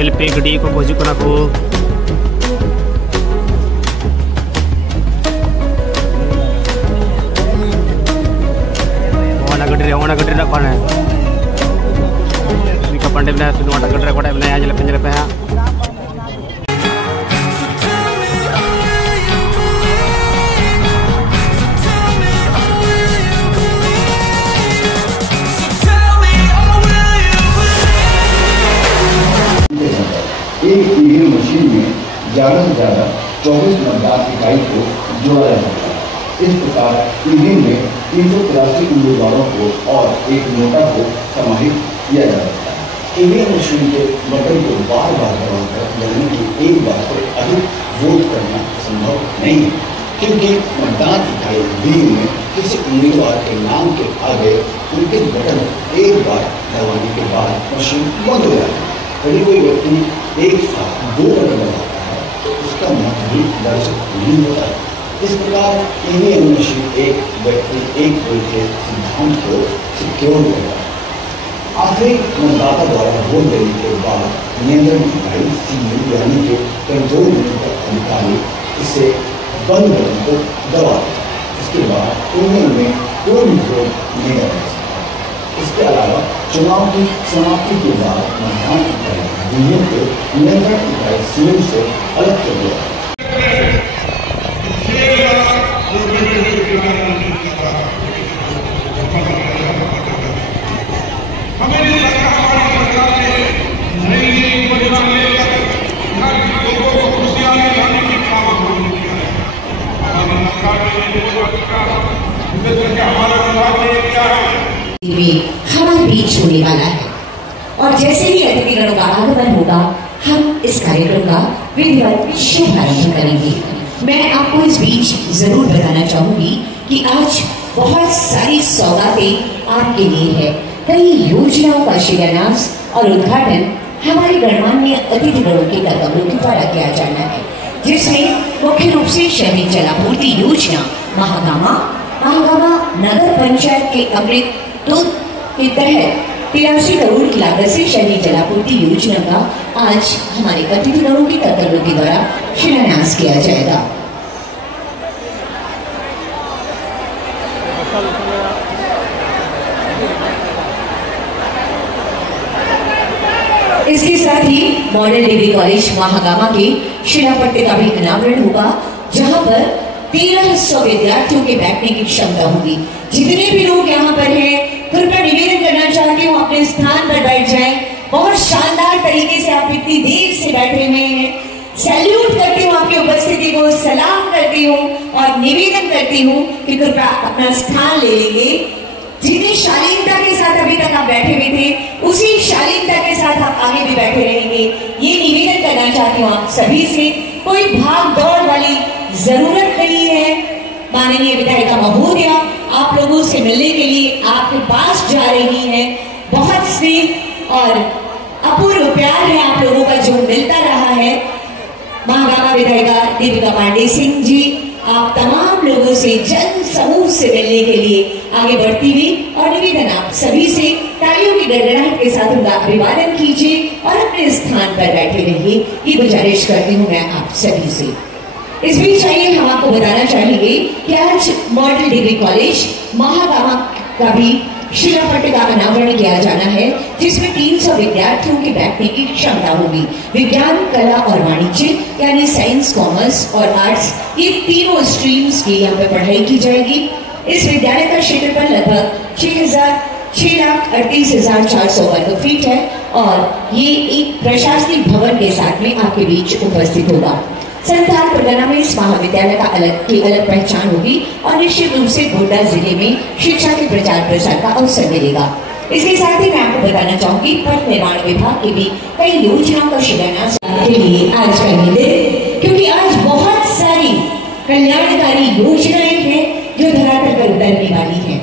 Nyelpe gede ko baju kena ko. Wana gede nak kau ni. Ini kapan dia bina tu wana gede kau dah bina ya nyelpe ya. एक EVM machine में ज़्यादा से ज़्यादा 24 मतदान इकाई को जोड़ा जा सकता है। इस प्रकार ईवीएम में 383 उम्मीदवारों को और एक नोटा को समाहित किया जा सकता है। ईवीएम मशीन के बटन को बार बार दबाकर यानी कि एक बार से अधिक वोट करना संभव नहीं है, क्योंकि मतदान इकाई बी में किसी उम्मीदवार के नाम के आगे उनके बटन एक बार दबाने के बाद मशीन बंद हो जाती है। यदि कोई व्यक्ति एक साथ 2 बटन दबाता है तो उसका मत भी दर्ज नहीं होता है। इस प्रकार ईवीएम मशीन एक व्यक्ति एक वोट के सिद्धांत को सिक्योर करता है। आखिरी मतदाता द्वारा वोट देने के बाद नियंत्रण इकाई सीएम यानी कि कंट्रोल यूनिट का अधिकारी इसे बंद बटन को दबा देता है। इसके बाद ईवीएम में कोई भी वोट नहीं डाला जा सकता। इसके अलावा चुनाव की समाप्ति के बाद मतदान इकाई ईवीएम को नियंत्रण इकाई सीएम से अलग कर दिया। हमारे बीच होने वाला है और जैसे ही अतिथिगणों का आगमन होगा हम इस कार्यक्रम का विधिवत शुभारंभ करेंगे। मैं आपको इस बीच जरूर बताना चाहूंगी कि आज बहुत सारी सौगातें आपके लिए है। कई योजनाओं का शिलान्यास और उद्घाटन हमारे गणमान्य अतिथिगणों के कर्तव्यों के द्वारा किया जाना है, जिसमें मुख्य रूप से शहरी जलापूर्ति योजना महागामा नगर पंचायत के अमृत दूत के तहत 83 करोड़ की लागत से शहरी जलापूर्ति योजना का आज हमारे अतिथिगणों के कर्तव्यों के द्वारा शिलान्यास किया जाएगा। इसके साथ ही मॉडल डिग्री कॉलेज महागामा के शिलापट्टे का भी अनावरण होगा, जहां पर 1300 विद्यार्थियों के बैठने की क्षमता होगी। जितने भी लोग यहाँ पर हैं, कृपया निवेदन करना चाहती हूँ अपने स्थान पर बैठ जाएं। बहुत शानदार तरीके से आप इतनी देर से बैठे हुए हैं। सैल्यूट करती हूँ आपकी उपस्थिति को, सलाम करती हूँ और निवेदन करती हूँ कि कृपया अपना स्थान ले लेंगे। जितनी शालीनता के साथ अभी तक आप बैठे हुए थे, उसी शालीनता के साथ आप आगे भी बैठे रहेंगे। ये निवेदन करना चाहती हूँ आप सभी से। कोई भाग दौड़ वाली जरूरत नहीं है। माननीय विधायिका महोदया आप लोगों से मिलने के लिए आपके पास जा रही हैं। बहुत स्नेह और अपूर्व प्यार है आप लोगों का जो मिलता रहा है। महागामा विधायिका दीपिका पांडे सिंह जी आप तमाम लोगों से जन समूह से मिलने के लिए आगे बढ़ती हुई और निवेदन आप सभी से तालियों की गड़गड़ाहट के साथ उनका अभिवादन कीजिए और अपने स्थान पर बैठे रहिए। ये गुजारिश करती हूँ मैं आप सभी से। इस बीच आइए हम आपको बताना चाहेंगे कि आज मॉडल डिग्री कॉलेज महागामा का भी शिलापट्टे का अनावरण किया जाना है, जिसमें 300 विद्यार्थियों के बैठने की क्षमता होगी। विज्ञान, कला और वाणिज्य यानी साइंस, कॉमर्स और आर्ट्स, ये तीनों स्ट्रीम्स की यहाँ पे पढ़ाई की जाएगी। इस विद्यालय का क्षेत्रफल लगभग 6,38,400 वर्ग फीट है और ये एक प्रशासनिक भवन के साथ में आपके बीच उपस्थित होगा। संथाल परगना में इस महाविद्यालय का अलग पहचान होगी और निश्चित रूप से गोड्डा जिले में शिक्षा के प्रचार प्रसार का अवसर मिलेगा। इसके साथ ही मैं आपको बताना चाहूंगी पथ निर्माण विभाग की भी कई योजनाओं का शिलान्यास के लिए आज का ये दिन, क्योंकि आज बहुत सारी कल्याणकारी योजनाएं हैं जो धरातल पर उतरने वाली है।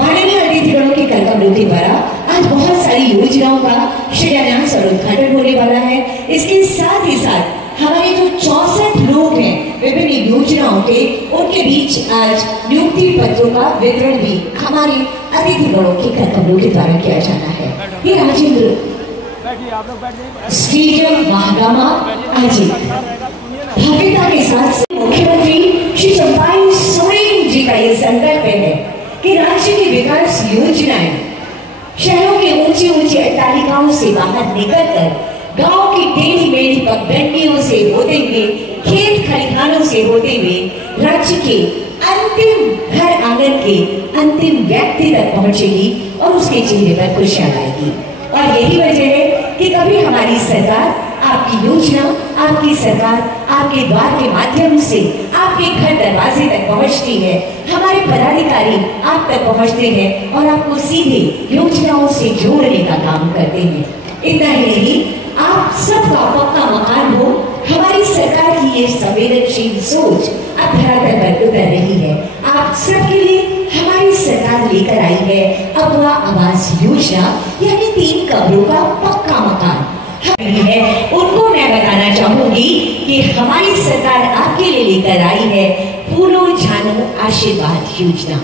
माननीय अतिथिगणों के कर्तव्यों के द्वारा आज बहुत सारी योजनाओं का शिलान्यास और उद्घाटन होने वाला है। इसके साथ ही साथ हमारे जो 64 लोग हैं विभिन्न योजनाओं के, उनके बीच आज नियुक्ति पत्रों का वितरण भी हमारे अतिथिगणों के कर्तव्यों के द्वारा किया जाना है। ये राजेंद्र स्टेडियम महागामा आज भव्यता के साथ मुख्यमंत्री श्री चंपाई सोरेन जी का ये संकल्प है कि राज्य की विकास योजनाएं शहरों के ऊंचे ऊंचे अट्टालिकाओं से बाहर निकलकर गांव की टेढ़ी मेढ़ी पगडंडियों से होते हुए खेत खलिहानों से होते हुए राज्य के अंतिम घर आंगन के अंतिम व्यक्ति तक पहुंचेगी और उसके चेहरे पर खुशियां लाएगी। और यही वजह है कि कभी हमारी सरकार, आपकी योजना, आपकी सरकार आपके द्वार के माध्यम से आपके घर दरवाजे तक पहुंचती है, हमारे पदाधिकारी आप तक पहुंचते हैं और आपको सीधे योजनाओं से जोड़ने का काम करते हैं। इतना ही नहीं, आप सबका पक्का मकान हो, हमारी सरकार की ये संवेदनशील सोच अब धरातल पर उतर रही है। आप सबके लिए हमारी सरकार लेकर आई है अगवा आवास योजना, यानी 3 कमरों का पक्का मकान है। उनको मैं बताना चाहूंगी कि हमारी सरकार आपके लिए लेकर आई है फूलो झानो आशीर्वाद योजना।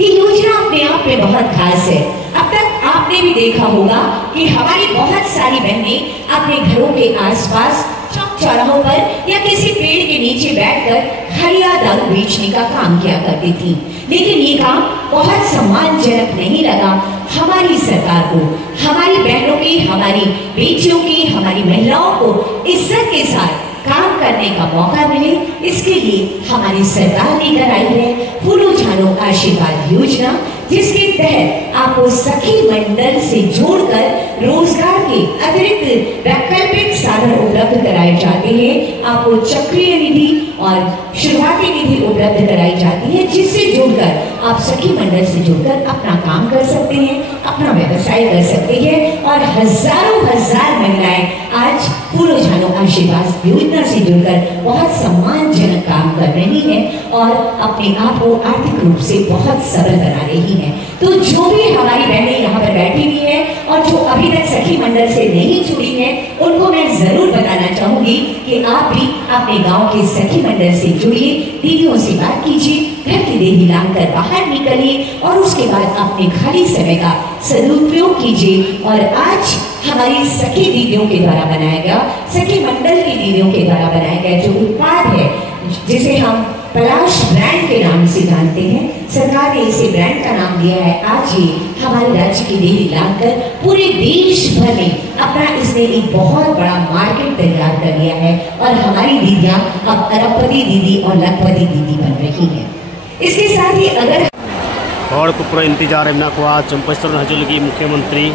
ये योजना अपने आप में बहुत खास है। अब तक आपने भी देखा होगा कि हमारी बहुत सारी बहनें अपने घरों के आसपास चौक चौराहों पर या किसी पेड़ के नीचे बैठकर हरिया दारू बेचने का काम किया करती थी, लेकिन ये काम बहुत सम्मानजनक नहीं लगा हमारी सरकार को। हमारी बहनों की, हमारी बेटियों की, हमारी महिलाओं को इज्जत के साथ काम करने का मौका मिले, इसके लिए हमारी सरकार लेकर आई है फूलो झानो आशीर्वाद योजना, जिसके तहत आपको सखी मंडल से जोड़कर रोजगार के अतिरिक्त वैकल्पिक साधन उपलब्ध कराए जाते हैं। आपको चक्रीय निधि और शुरुआती निधि उपलब्ध कराई जाती है, जिससे जुड़कर आप सखी मंडल से जुड़कर अपना काम कर सकते हैं, अपना व्यवसाय कर सकते हैं। और हजारों हजार महिलाएं आज फूलो झानो आशीर्वाद योजना से जुड़कर बहुत सम्मानजनक काम कर रही हैं और अपने आप को आर्थिक रूप से बहुत सबल बना रही हैं। तो जो भी हमारी बहनें यहाँ पर बैठी हुई हैं और जो अभी तक सखी मंडल से नहीं जुड़ी हैं, उनको मैं जरूर बताना चाहूंगी कि आप भी अपने गांव के सखी मंडल से जुड़िए, दीदियों से बात कीजिए, घर की देही लांघकर बाहर निकलिए और उसके बाद अपने खाली समय का सदुपयोग कीजिए। और आज हमारी सखी दीदियों के द्वारा बनाया गया, सखी मंडल की दीदियों के द्वारा बनाया गया जो उत्पाद है, जिसे हम पलाश ब्रांड के नाम से जानते हैं, सरकार ने इसे ब्रांड का नाम दिया है। आज ये हमारे राज्य की देही लाकर पूरे देश भर में अपना इसने एक बहुत बड़ा मार्केट तैयार कर लिया है और हमारी दीदियां अब अरबपति दीदी और लखपति दीदी बन रही हैं। इसके साथ ही अगर और को पूरा इंतजार है को चंपाई सोरेन हजू लगी मुख्यमंत्री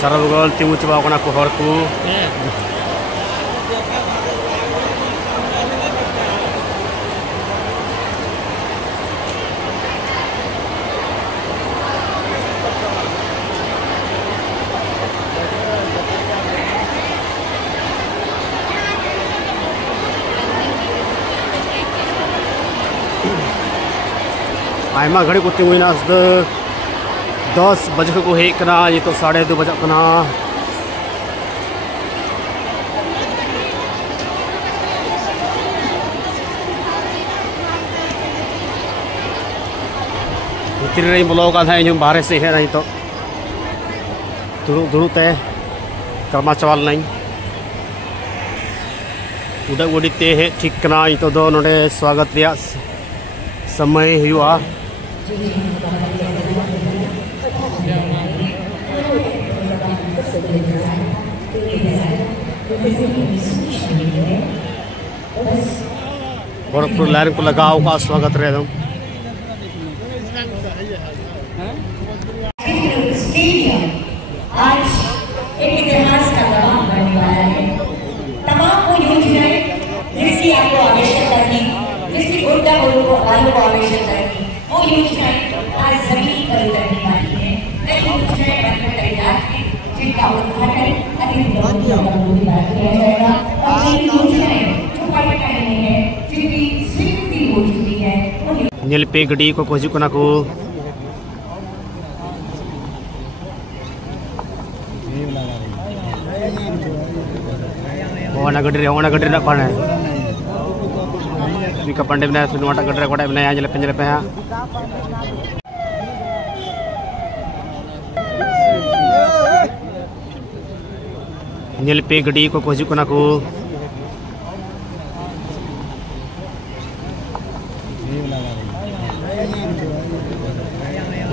सारा बगल तिंगु चबा को हर को आयमा घड़ी को तिंगु 10 बजे को हेक कना, ये तो 2:30 बजे कना। भीतर रही बोलो का था इन बाहर से है नहीं तो दुड़ूब ते कर्मा चवाल नहीं उड़ा उड़ीते है ठीक कना। ये तो दो नोडे स्वागत रिया समय हुआ और लाइन को लगाओ का स्वागत रहे तुम। आज एक इतिहास का गवाह बनने वाला है। तमाम वो योजनाएं जिसकी आपको आवश्यकता थी, जिसकी गुर्दा को आवश्यकता थी, वो योजनाएं आज जमीन पर उतरने वाली है। नई योजनाएं बनकर तैयार है, जिनका उद्घाटन किया जाएगा। और नई योजनाएं जो पाइपलाइन में है, जिनकी स्वीकृति हो चुकी है, ᱧᱮᱞ ᱯᱮ ᱜᱟᱹᱰᱤ ᱠᱚ ᱦᱤᱡᱩᱜ ᱠᱟᱱᱟ ᱠᱚ। ᱚᱱᱟ ᱜᱟᱹᱰᱤ ᱨᱮ ᱚᱱᱟ ᱜᱟᱹᱰᱤ ᱨᱮᱱᱟᱜ ᱯᱟᱲᱮ Vika Pandey bina Sunwata Gadra Kota bina yang jelepen jelepen ya. Jelepe gadi ko kozi ko naku.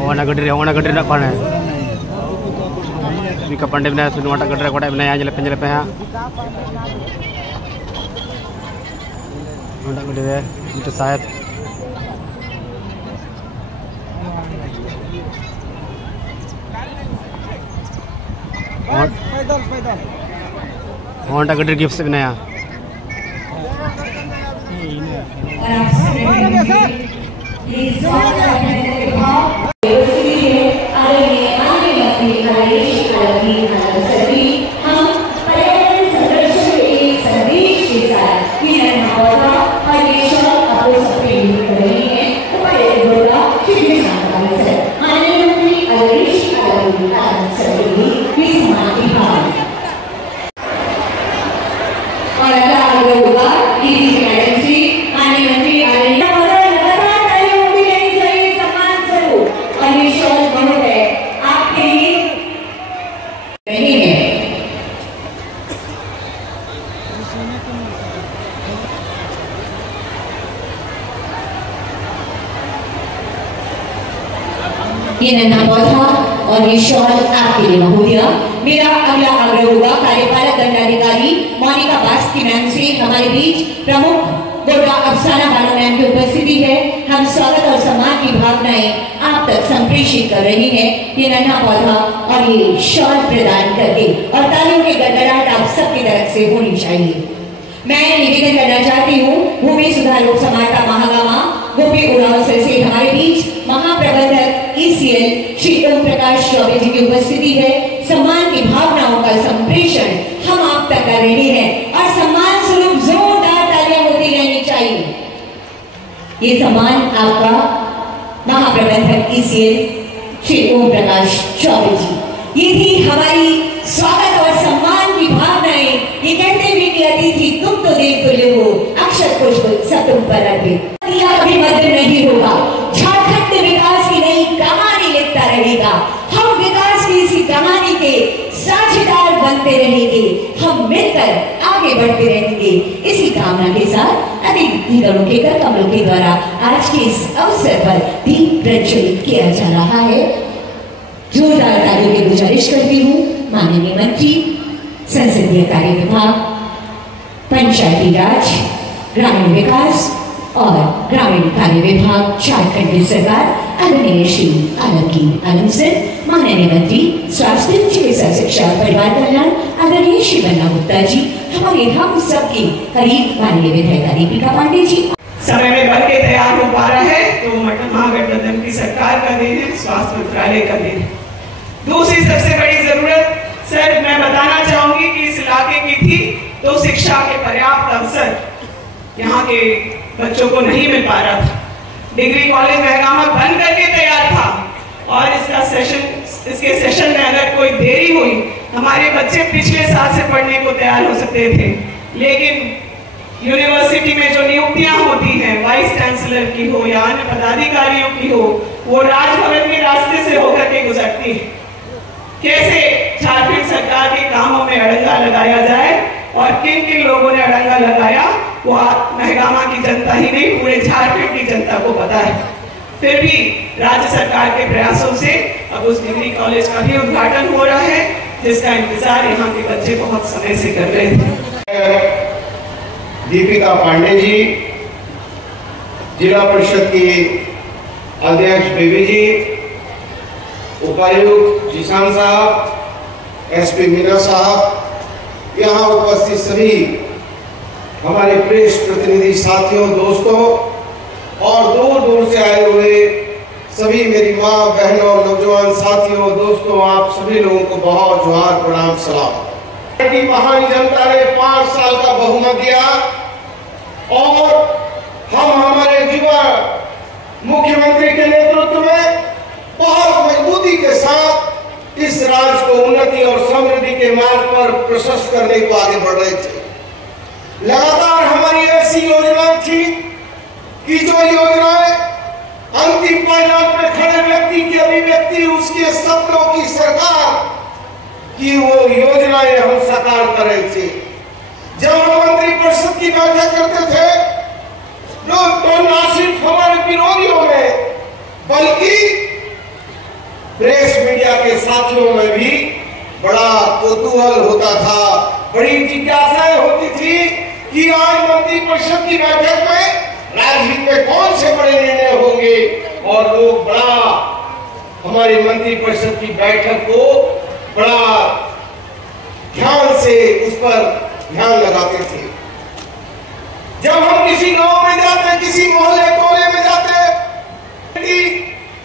Ona gadri nak kona. Vika Pandey bina Sunwata Gadra Kota bina yang jelepen jelepen ya. Ona gadri ya itu sayap. Honda gadri gift se बनाया ये नन्हा पौधा और ये shawl आपके लिए महोदया। मेरा अगला आग्रह होगा कार्यपालक दंडाधिकारी मोनिका बास्की मैम से। हमारे बीच प्रमुख दुर्गा अफसाना बानो मैम की उपस्थिति है। हम स्वागत और सम्मान की भावनाएं आप तक संप्रेषित कर रहे हैं। ये नन्हा पौधा और ये शॉल प्रदान करके और तालियों की गड़गड़ाहट आप सबकी तरफ से होनी चाहिए। मैं निवेदन करना चाहती हूँ भूमि सुधार लोक समाज महागामा गोपी उड़ाव से हमारे बीच महाप्रबंधक ईसीएल श्री ओम प्रकाश चौबे जी की उपस्थिति है। सम्मान की भावनाओं का संप्रेषण हम आप तक कर रहे हैं और सम्मान स्वरूप जोरदार तालियां होती रहनी चाहिए। ये सम्मान आपका महाप्रबंधक ईसीएल श्री ओम प्रकाश चौबे जी। ये थी हमारी स्वागत और सम्मान की भावनाएं। ये कहते हुए कि अतिथि तुम तो देव तुल्य हो, अक्षत पुष्प सब तुम पर अर्पित। अभी मध्य नहीं होगा, झारखंड विकास की नई कहानी लिखता रहेगा। हम विकास की इसी कहानी के साझेदार बनते रहेंगे। हम मिलकर आगे बढ़ते रहेंगे। इसी कामना के साथ अतिथिगणों के कर कमलों के द्वारा आज के इस अवसर पर दीप प्रज्वलित किया जा रहा है। जोरदार तालियों की गुजारिश करती हूँ माननीय मंत्री संसदीय कार्य विभाग, पंचायती राज, ग्रामीण विकास और ग्रामीण कार्य विभाग झारखंड सरकार, आदरणीय श्री आलमगीर आलम सर, माननीय मंत्री स्वास्थ्य, चिकित्सा, शिक्षा और परिवार कल्याण आदरणीय श्री बन्ना गुप्ता जी, हमारे हम सबके करीब माननीय विधायक दीपिका पांडे जी। समय में बन के तैयार हो पा रहा है तो महागठबंधन की सरकार का देन है, स्वास्थ्य मंत्रालय का देन है। दूसरी सबसे बड़ी जरूरत सर मैं बताना चाहूंगी कि इस इलाके की थी तो शिक्षा के पर्याप्त अवसर यहाँ के बच्चों को नहीं मिल पा रहा था। डिग्री कॉलेज महगामा बन करके तैयार था और इसके सेशन में अगर कोई देरी हुई हमारे बच्चे पिछले साल से पढ़ने को तैयार हो सकते थे, लेकिन यूनिवर्सिटी में जो नियुक्तियां होती हैं वाइस चांसलर की हो या अन्य पदाधिकारियों की हो, वो राजभवन के रास्ते से होकर के गुजरती है। कैसे झारखंड सरकार के कामों में अड़ंगा लगाया जाए और किन किन लोगों ने अड़ंगा लगाया वो महगामा की जनता ही नहीं पूरे झारखंड की जनता को पता है। फिर भी राज्य सरकार के प्रयासों से अब उस डिग्री कॉलेज का भी उद्घाटन हो रहा है, जिसका इंतजार यहाँ के बच्चे बहुत समय से कर रहे थे। दीपिका पांडे जी, जिला परिषद की अध्यक्ष बेबी जी, उपायुक्त जिशान साहब, एसपी मीना साहब, यहाँ उपस्थित सभी हमारे प्रेस प्रतिनिधि साथियों, दोस्तों और दूर दूर से आए हुए सभी मेरी माँ बहनों और नौजवान साथियों, दोस्तों, आप सभी लोगों को बहुत जोहार, प्रणाम, सलाम। महान जनता ने 5 साल का बहुमत दिया और हम हमारे युवा मुख्यमंत्री के नेतृत्व में बहुत मजबूती के साथ इस राज्य को उन्नति और समृद्धि के मार्ग पर प्रशस्त करने को आगे बढ़ रहे थे। लगातार हमारी ऐसी योजना थी कि जो योजनाएं अंतिम पायदान पर खड़े व्यक्ति की अभिव्यक्ति, उसके सपनों की सरकार की वो योजनाएं हम साकार कर रहे थे। जब हम मंत्रिपरिषद की बैठक करते थे तो न सिर्फ हमारे विरोधियों में बल्कि प्रेस मीडिया के साथियों में भी बड़ा कौतूहल होता था, बड़ी जिज्ञासाएं होती थी कि आज मंत्रिपरिषद की बैठक में राजनीति में कौन से बड़े निर्णय होंगे, और लोग बड़ा हमारे मंत्रिपरिषद की बैठक को बड़ा ध्यान से उस पर ध्यान लगाते थे। जब हम किसी गांव में जाते, किसी मोहल्ले टोले में जाते,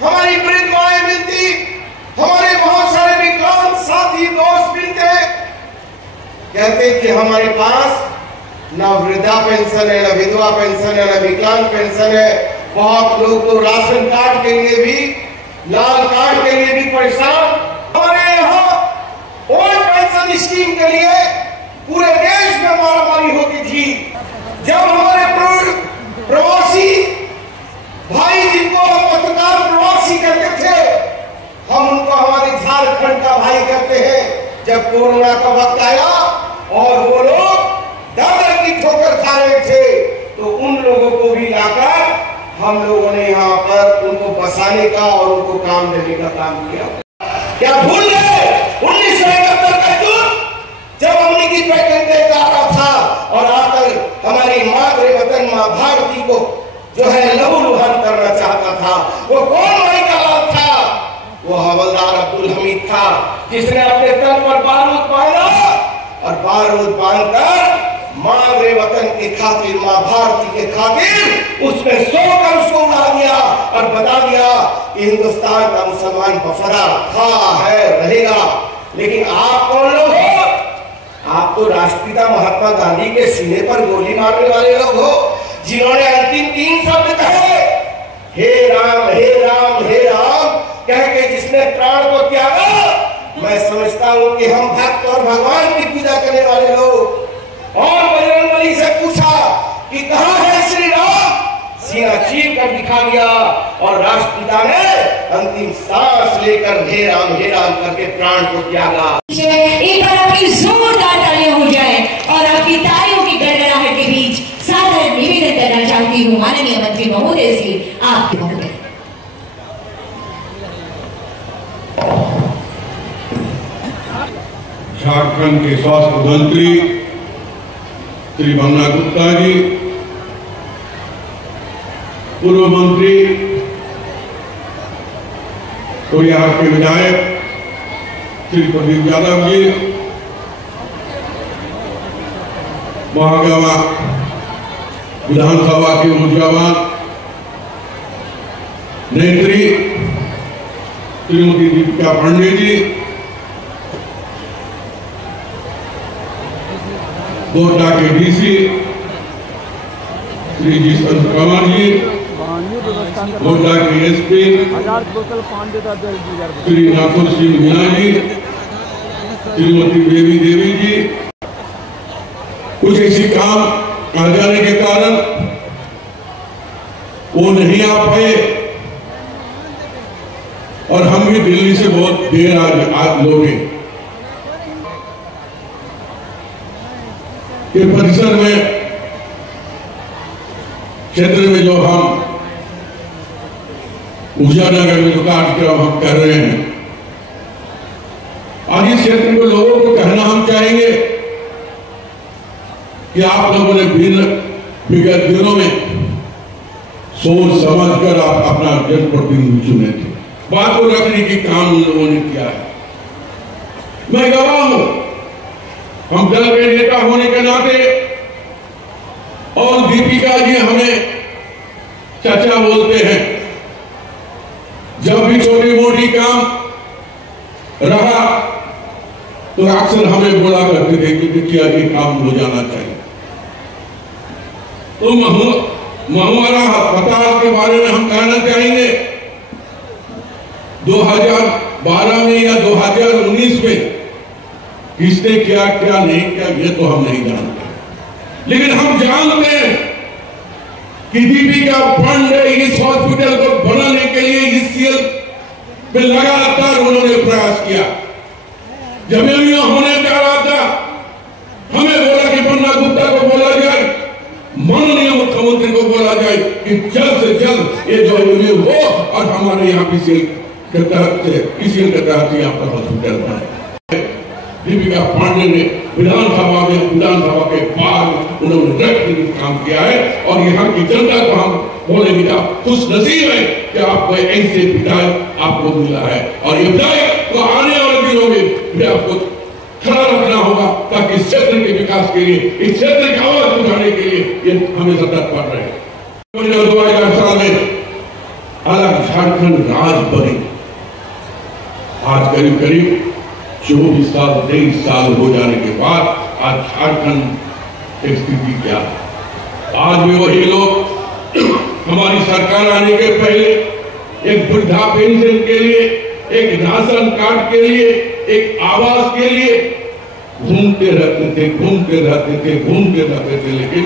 हमारी वृद्ध माएं मिलती, हमारे बहुत सारे विकलांग साथी दोस्त मिलते, कहते कि हमारे पास ना वृद्धा पेंशन है, ना विधवा पेंशन है, ना विकलांग पेंशन है। बहुत लोग तो राशन कार्ड के लिए भी, लाल कार्ड के लिए भी परेशान। हमारे यहाँ ओल्ड पेंशन स्कीम के लिए पूरे देश में मारामारी होती थी। जब हमारे प्रवासी भाई, जिनको हम पत्रकार प्रवासी कहते थे, हम उनको हमारे झारखंड का भाई कहते हैं। जब कोरोना का वक्त आया और वो लोग डॉलर की ठोकर खा रहे थे, तो उन लोगों को भी लाकर हम लोगों ने यहाँ पर उनको बसाने का और उनको काम देने का काम किया। क्या भूल गए 1971 का युद्ध, जब अमेरिकी पैकेट देकर आ रहा था और आकर हमारी मातृ वतन मां भारती को जो है लहूलुहान करना चाहता था। वो कौन भाई का लाल था? वो हवलदार अब्दुल हमीद था, जिसने अपने तन पर बारूद बांधा और बारूद बांधकर मातृ वतन के खातिर, मां भारती के खातिर उसने सोकर उसको उड़ा दिया और बता दिया कि हिंदुस्तान का मुसलमान वफादार था, है, रहेगा। लेकिन आप कौन लोग हो? आप तो राष्ट्रपिता महात्मा गांधी के सीने पर गोली मारने वाले लोग हो, जिन्होंने अंतिम 3 शब्द कहे, हे राम हे राम हे राम, कह के जिसने प्राण को त्यागा। मैं समझता हूं कि हम भक्त और भगवान की पूजा करने वाले लोग, और बजरंगबली से पूछा कि कहां है श्री राम, सीना चीर कर दिखा दिया और राष्ट्रपिता ने अंतिम सांस लेकर हे राम करके प्राण को त्यागा। एक बार आपकी जोरदार तालियां हो जाए और आपकी तालियों की गड़गड़ाहट के बीच सादर निवेदन करना चाहती हूँ माननीय मंत्री महोदय से, आपके महोदय। झारखंड के स्वास्थ्य मंत्री श्री बन्ना गुप्ता जी, पूर्व मंत्री कोरियाहाट के विधायक श्री प्रदीप यादव जी, महागामा विधानसभा के ऊर्जावान नेत्री श्रीमती दीपिका पांडे जी, गोड्डा के डीसी श्री जी संत कंवर जी, गोड्डा के एसपी श्री नाथुर सिंह मीणा जी, श्रीमती बेबी देवी जी, कुछ ऐसी काम आ जाने के कारण वो नहीं आ पाए और हम भी दिल्ली से बहुत देर आज लौटे। के परिसर में क्षेत्र में जो हम ऊर्जा नगर में जो कार्यक्रम हम कर रहे हैं, आज इस क्षेत्र के लोगों को कहना हम चाहेंगे कि आप लोगों ने विगत दिनों में सोच समझकर आप अपना जनप्रतिनिधि चुने थे। बात को रखने की काम उन लोगों ने किया है। मैं गवाह हूं, हम दल के नेता होने के नाते, और दीपिका जी हमें चाचा बोलते हैं। जब भी छोटी मोटी काम रहा तो अक्सर हमें बोला करते थे कि दीपिका जी काम हो जाना चाहिए। तो महुआरा अस्पताल के बारे में हम कहना चाहेंगे, 2012 में या 2019 में किसने क्या क्या नहीं किया ये तो हम नहीं जानते, लेकिन हम जानते हैं कि दीपिका पांडे इस हॉस्पिटल को बनाने के लिए इस सीएल पे लगातार उन्होंने प्रयास किया। जब ये होने जा रहा था, हमें बोला कि बन्ना गुप्ता को बोला जाए, माननीय मुख्यमंत्री को बोला जाए कि जल्द से जल्द ये जो एमयू हो और हमारे यहाँ पीसीएल के तहत यहाँ पर हॉस्पिटल बने। दीपिका पांडे ने विधानसभा के बाद उन्होंने रक्त काम किया है और यहाँ की जनता को हम बोलेंगे आप खुश नसीब है कि आपको ऐसे विधायक आपको मिला है और ये विधायक को आने वाले दिनों में भी आपको खड़ा रखना होगा ताकि इस क्षेत्र के विकास के लिए, इस क्षेत्र की आवाज उठाने के लिए ये हमेशा तत्पर रहे। 2000 साल में अलग झारखंड राज बनी। आज करीब करीब 24 साल 23 साल हो जाने के बाद आज झारखंड की स्थिति क्या है? आज भी वही लोग हमारी सरकार आने के पहले एक वृद्धा पेंशन के लिए, एक राशन कार्ड के लिए, एक आवास के लिए घूमते रहते थे, लेकिन